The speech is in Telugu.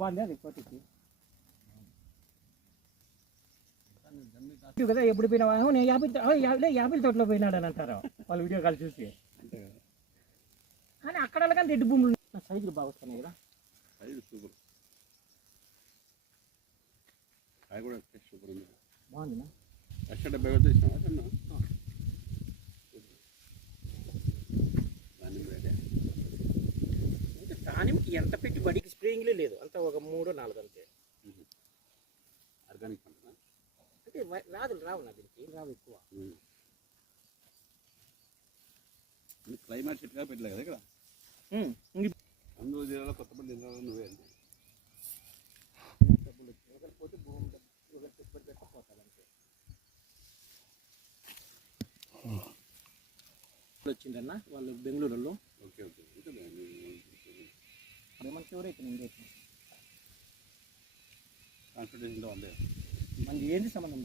బాగుంది అది కోటికి కదా. ఎప్పుడు పోయినా నేను యాపిల్ తోటలో పోయినాడు అని అంటారు వాళ్ళు వీడియో కాల్ చూసి. కానీ అక్కడ కానీ రెడ్డి భూములు సైజులు బాగా వస్తున్నాయి కదా. సూపర్ కాయ కూడా సూపర్ ఉంది. బాగుంది. 70 ఇచ్చినా దానికి ఎంత పెట్టుబడికి స్ప్రేయింగ్లే లేదు, అంత ఒక 3-4 అంతే. ఆర్గానిక్ అంటే రావు నా దీనికి రావు ఎక్కువ. క్లైమేట్ సెట్గా పెట్టలేదు కదా ఇక్కడ. అందరూ జిల్లాలో కొత్తపల్లి జిల్లాలో నువ్వే అంటే డబ్బులు పోతే భూమి పెట్టుబడి పెట్టకపోతాడు అంతే. వచ్చిందన్న వాళ్ళు బెంగళూరులో. ఓకే ఓకే మంచి ఎవరైతే నేను కాన్సల్టేషన్లో ఉంది. మనకి ఏంటి సంబంధం?